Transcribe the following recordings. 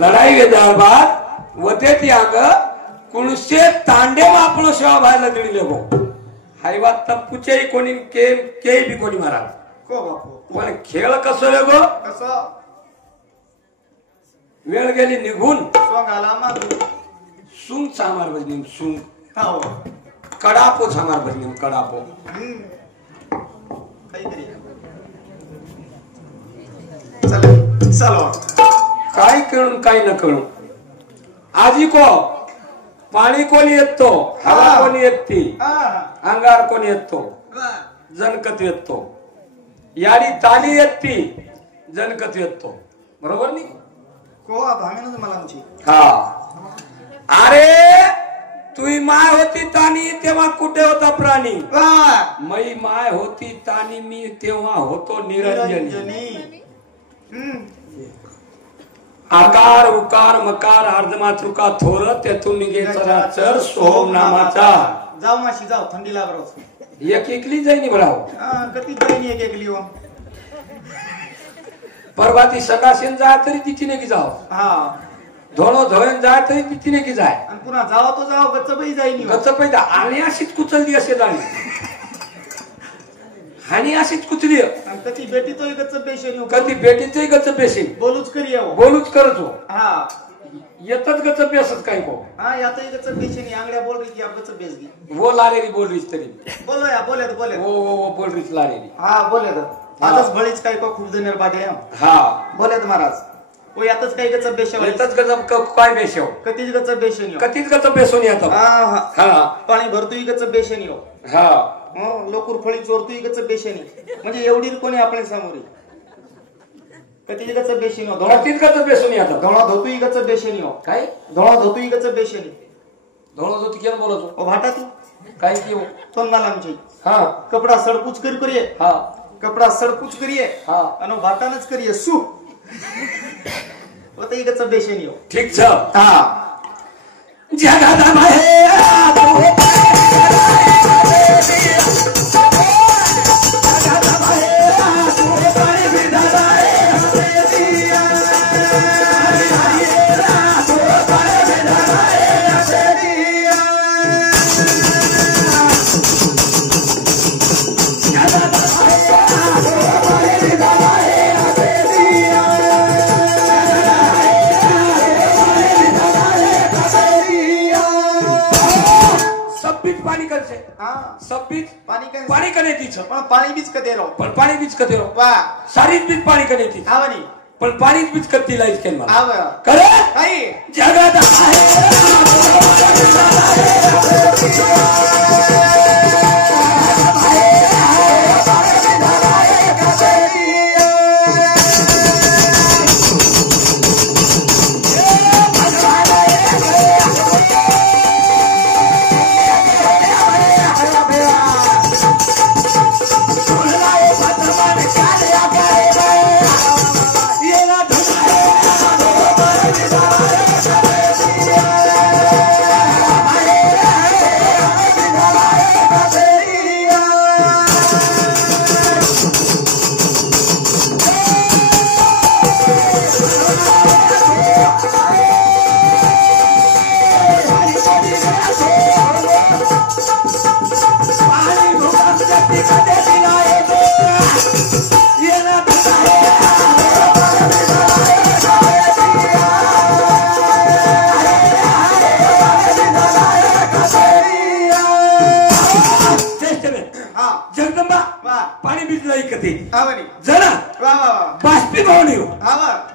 लढाई विदर्भात वते ती आग कुणसे तांडे मापलो शिवा भायला दिली लेगो हायवा तप्पूचे कोणी के बी कोणी मारा को बापू पण खेळ कसं लेगो कसं वेळ गेली निघून सोंगाला मागू सुंग चामार बजनीम सुंग हो कडापो चामार बजनीम कडापो काहीतरी चल चलो काय कळून काय न कळून आजी को पाणी कोणी येतो हवा कोणी येते अंगार कोणी येतो जनकत येतो याडी ताली येते जनकत येतो बरोबर नाही को भांगण मला आमची हा अरे तुही माय होती तानी तेव्हा कुठे होता प्राणी मई माय होती तानी मी तेव्हा होतो निरंजनी आकार उकार मकार अर्धमातृका थोर त्यातून निघे चराचर सोम नामाचा जाऊ माशी जाऊ थंडी लागरो एक एकली जाईनी बळाव कती जाईनी एक एकली हो परवा ती सकाळशीन जाय तरी तिची नेकी जाव हा धोळो धोळण जाय तरी तिची नेकी जाय आणि पुन्हा जाव तो जाव गच्चपई जाईनी गच्च पैदा आणि अशीच कुचलली असे जाणी आणि अशीच कुचली आणि कधी बेटी तो गच्च पेशेनी कधी बेटीचंही गच्च पेशी बोलूच करी येऊ बोलूच करतो हा येतच गच्च पेसत काही को हा यातही गच्च पेशेनी आंगड्या बोल रही आप गच्च पेस गी वो लारेली बोल रहीस तरी बोलो या बोले बोले वो बोल रहीस लारेली हा बोले आताच भळीच काही को खूप जणेर बाटे हा बोले महाराज ओ यातच काही गच्च बेशे येतच गच्च काय बेशव कतीच गच्च बेशेनी कतीच गच्च पेसून येतो हा हा पाणी भरतोय गच्च बेशेनी हो हा लोकूर फळी चोरतोय गच्च बेशेनी म्हणजे एवढी कोणी आपल्या समोरी कतीच गच्च बेशेनी हो कतीच गच्च पेसून येतो धोळा धोतोय गच्च बेशेनी हो काय धोळा धोतोय गच्च बेशेनी धोळो जो तिकेन बोलतो ओ भाटा तू काय की पण मला आमची हा कपडा सडपूच करिये हा कपडा सडपूच करिये हा आणि भाटानच करिये सु होता गच्च बेशेनी हो ठीक छ हा जगादा माहे पाणी कने तीच पण पाणी बीच कधी राव पण पाणी बीच कधी राव वा सारीच बीच पाणी कने ती आवनी पण पाणीच बीच कत्ती लाईच केन मला आव करे काही जगात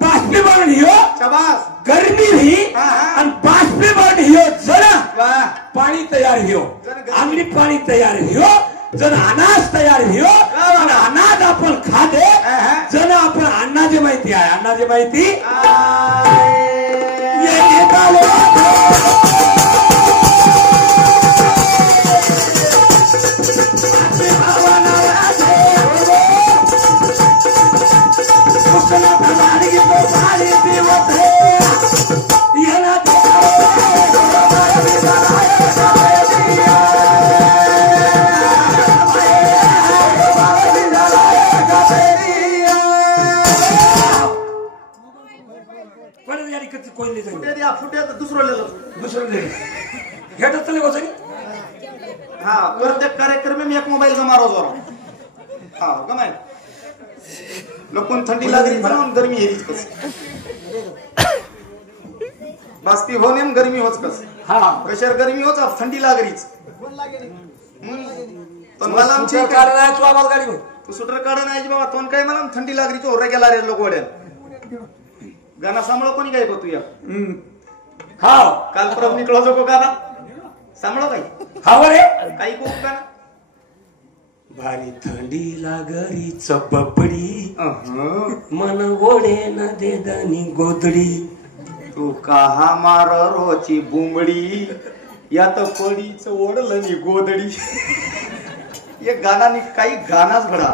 बाष्पीभवन हियो गर्मी ही आणि बाष्पीभवन हियो जरा पाणी तयार हियो आंगली पाणी तयार हियो जण अनाज तयार हियो आणि अनाज आपण खाते जण आपण अन्नाची माहिती आहे अन्नाची माहिती पण यारी कधी कोयली जाईल फुट्यात दुसरं घेतच तले गोसरी हा प्रत्येक कार्यक्रम में एक मोबाईल का मारो जोर हा गमाय लोकन थंडी लागली म्हणून गरमी येईच कस बास्ती होणे गरमी होच कस हा प्रेशर गरमी होच थंडी लागलीच पण मला आमची कारण आहे तू आम्हाला गाडी तू सुटर काढ नाही बाबा तोन काय मला थंडी लागली तो ओरे गेला रे लोक वड्यात गाना सांभाळ कोणी काय तू या हा काल परब निकलो जो गाना सांभाळ काय हा रे काही को गाना भारी थंडी लागरी चपपडी मन गोडे न दे दनी गोदडी तू कहा मार रोची बुमडी यात पडीच ओढलं नी गोदडी ये गाना नी काही गानाच घडा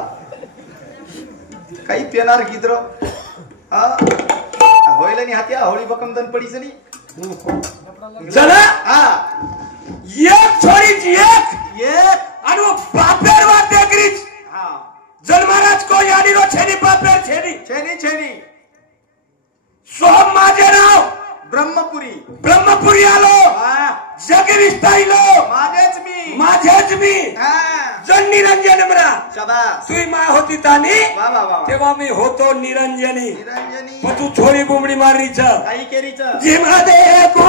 काही पेनार गिद्र हा होईल नी हात्या होळी बकम दन पडीच नी चला हा एक छोरीच एक आणि वो बापेर वा देखरीच हा जन्माराज को यानी रो छेनी बापेर छेनी छेनी छेनी सोहम माझे नाव ब्रह्मपुरी आलो जगविस्ताईलो माझेच मी जन निरंजन मरा शाबास तुई मा होती तानी वा वा वा तेव्हा मी होतो निरंजनी पण तू छोरी बुमडी मारीच काही केरीच जिमा दे को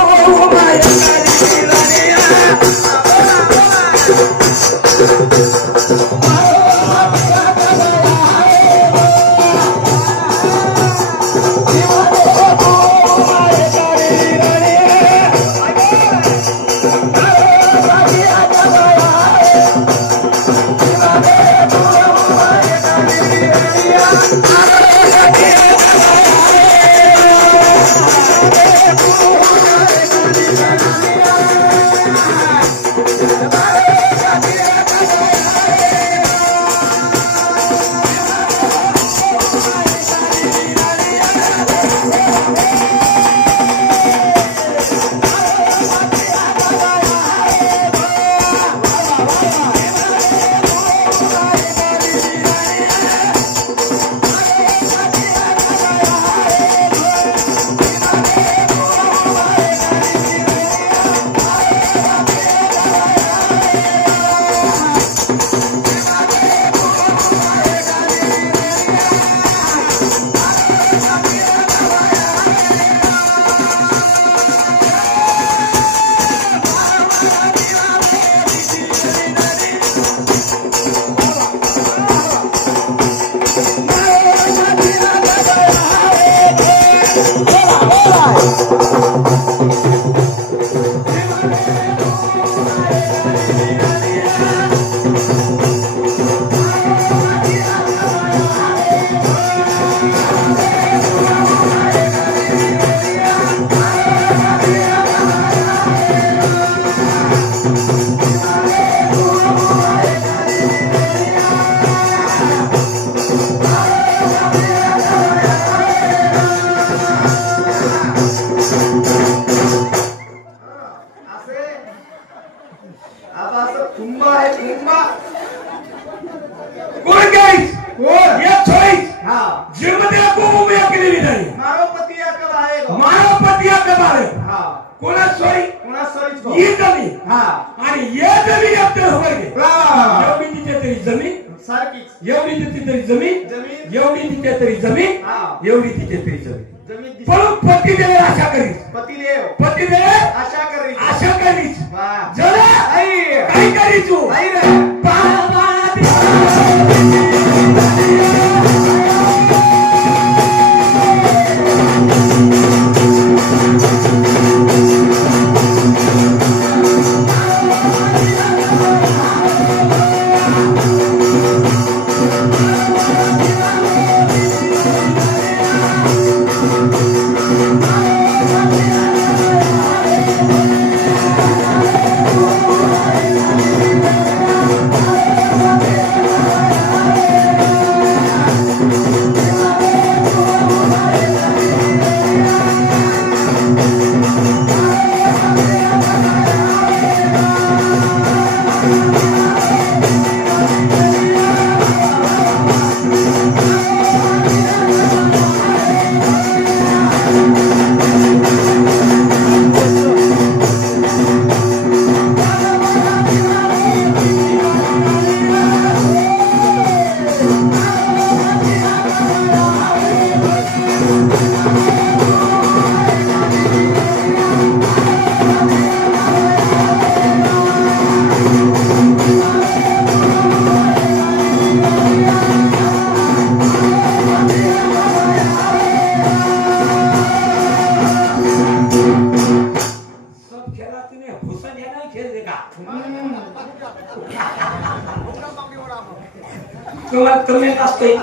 तुम्हाला कमी असते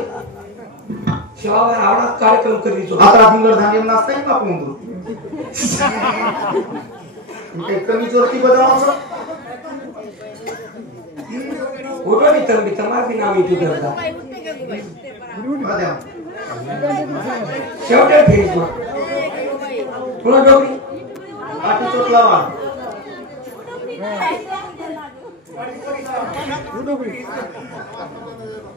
शिवावर आवडा कार्यक्रम करीत आता दिंगर धागे नसता का कोण काही कमी जोरती बदलावं उठो मित्र मारती नामी तू करता शेवटे फेरीच मग पुन्हा डोकरी आठी चोट लावा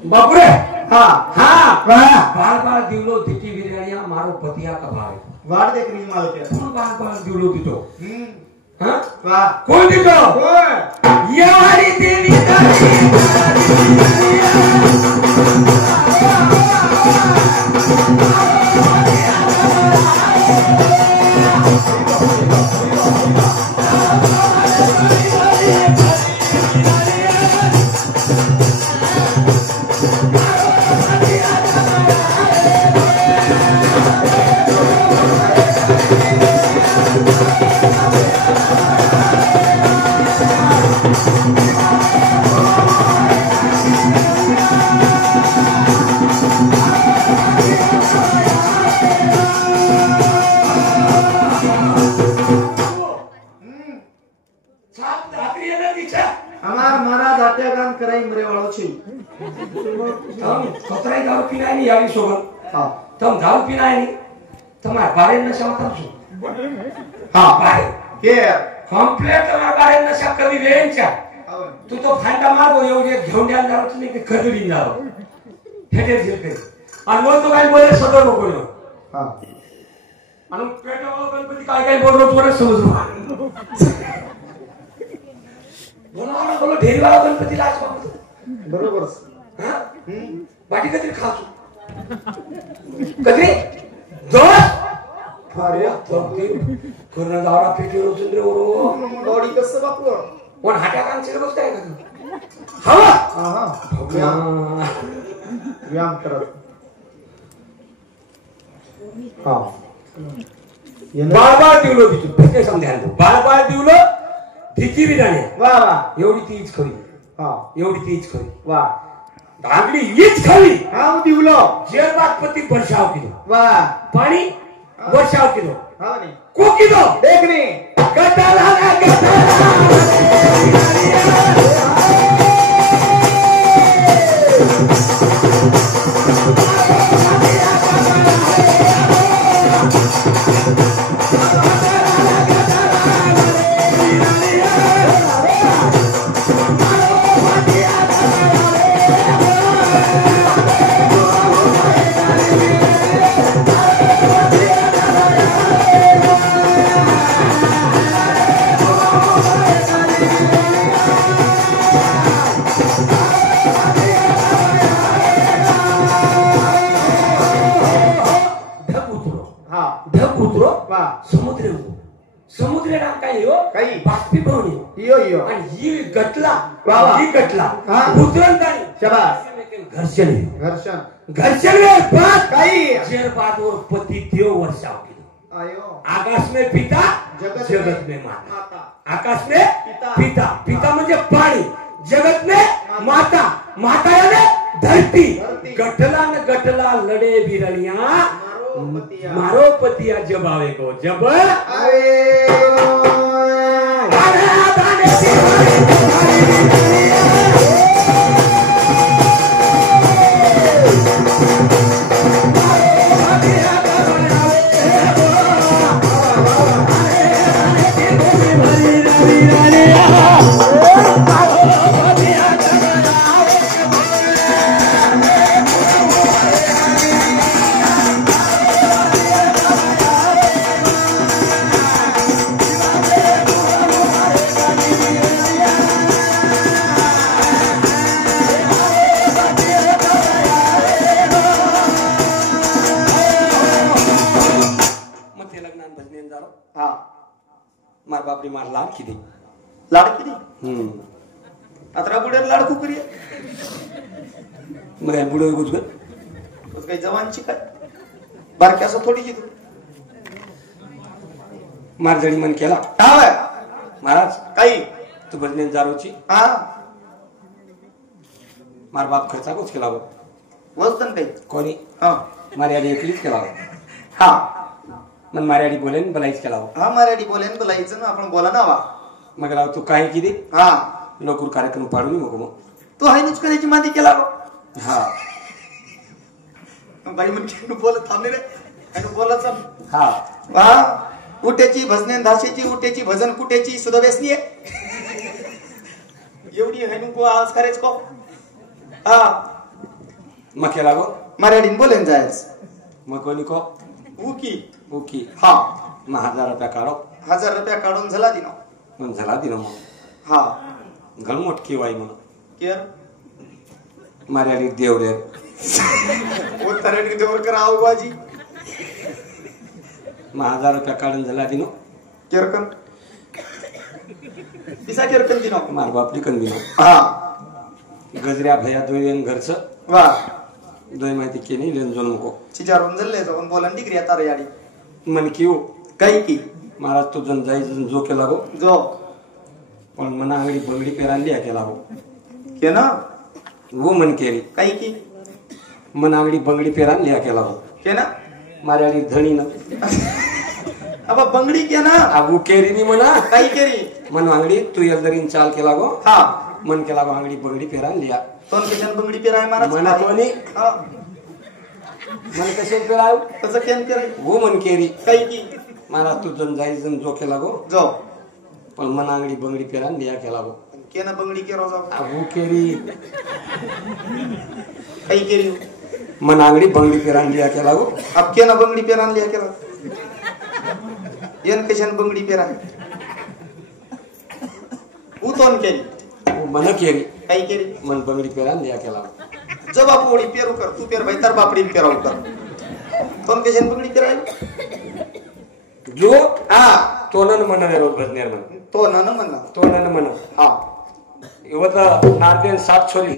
बापरे हाँ हाँ वाह बार बार दिवलो तिटी विराणिया मारो पतिया का भाव वाढ दे क्रीम माल के बार बार दिवलो तिटो हाँ वाह कोण तिटो यावारी देवी हमार मना जात्या गान कराई मरे वाळो छी तम कतराई दारू पीना नहीं यारी सोबत हां तम दारू पीना नहीं तुम्हारे बारे में नशा तम सु हां बारे के कंप्लीट तुम्हारे बारे में नशा कभी वेंचा तू तो फांटा मारो एवढे घेऊन द्या जाणार तुम्ही की खडून जाव हेडे जिरके आणि मग तो काय बोले सदर नको हां आणि पेटावा गणपती काय काय बोललो तुला समजलो बोलो ढेरी वाला गणपती लाज मागतो बरोबर हां बाटी कधी खातो कधी दोस अरे तोती कर्ण दारा पेटीवर उचलले ओरो बॉडी कसं बापू कोण हाट्या कांचे बसत आहे का हवा हां भगवान व्यायाम करत हां बार बार दिवलो तिथून भेटे समजायला बार बार दिवलो तिची विधाने वाह वाह एवढी तीच खरी हां एवढी तीच खरी वाह धागडी हीच खरी हां दिवलो जेर बागपती वर्षाव किलो वाह पाणी वर्षाव किलो हां नहीं को किलो देखने गटाला गटाला समुद्र समुद्र नाम काय हो काही बाष्पीभवन यो यो आणि ही गटला वाह ही गटला हां उतरण काय शाबाश घर्षण घर्षण घर्षण में बात काही जेर बात और पति देव वर्षाव की आयो आकाश में पिता जगत में माता आकाश में पिता पिता म्हणजे पाणी जगत में माता माता याने धरती गटला न गटला लड़े बिरलिया मारो पतिया जब आवे को जब मार बापरी मार लाड किती अतरा बुड्यात लाडकू करी मग बुडे गुजगत काही जवानची काय बारक्या असं थोडीची तू मार जणी मन केला काय महाराज काही तू भजने जारोची हा मार बाप खर्चा कोच केला हो वस्तन काही कोणी हा मारी आडी एकलीच केला हो हा मन मारी आडी बोलेन बलाईच केला हो हा मराठी बोलेन बोलायचं ना आपण बोला ना वा मग राव तू काय किती हा लोकर कार्यक्रम पाडून नको मग तू हाय नुच करायची माती केला वा. हा बाई म्हणजे बोलत थांबले रे आणि बोलायचं हा हा उट्याची भजने धाशेची उट्याची भजन कुट्याची सुद्धा व्यसनी आहे एवढी आहे नको आज करायच को हा मग केला गो मराठीत बोलेन जायच मग कोणी को उकी ओके हा मग 1000 रुपया काढो 1000 रुपया काढून झाला दिनो मग झाला दिनो मग हा घल मोठकी वाई मग केर मारी आडी देव रे ओ तरणी देवर कर आव बाजी मग 1000 रुपया काढून झाला दिनो केरकन पिसा केरकन दिनो मार बापली कन दिनो हा गजऱ्या भया दोन घरचं वा दोय माहिती केली लेन जो नको चिचारून जल्ले जाऊन बोलन डिग्री आता रे याडी मन किव काही की महाराज तो जन जाई जन जो केला गो जो पण मना अंगडी बंगडी पेरांली केला गो के ना वो मन केली काही की मन अंगडी बंगडी पेरांली केला गो के ना मारी आडी धणी न अब बंगडी के ना आगू केरी नी मना काही केरी मन अंगडी तू यलदरीन चाल केला गो हा मन केला गो अंगडी बंगडी पेरांली तोन केशन बंगडी पेराय मारा मन कोणी हा मन कसे पेराव तसं केन करे वो मन केरी काही की महाराज तू जन जाई जन जो केला गो जो पण मन अंगडी बंगडी पेरांली केला गो के ना बंगडी केरो जाऊ आगू केरी काही केरी मन अंगडी बंगडी पेरांली केला गो अब के ना बंगडी पेरान लिया केला येन केशन बंगडी पेराय उतोन केली मन केरी काही केरी मन बंगडी पेरांली केला जब आप ओडी पेरू कर तू पेर भाई तर बापडी पेराव कर तोन केशन बंगडी पेराय जो हा तोनन मन रोज भजनेर मन तो ना म्हणला तोनन मन हा ಇವತ್ತ 4 ದಿನ 7 छोरी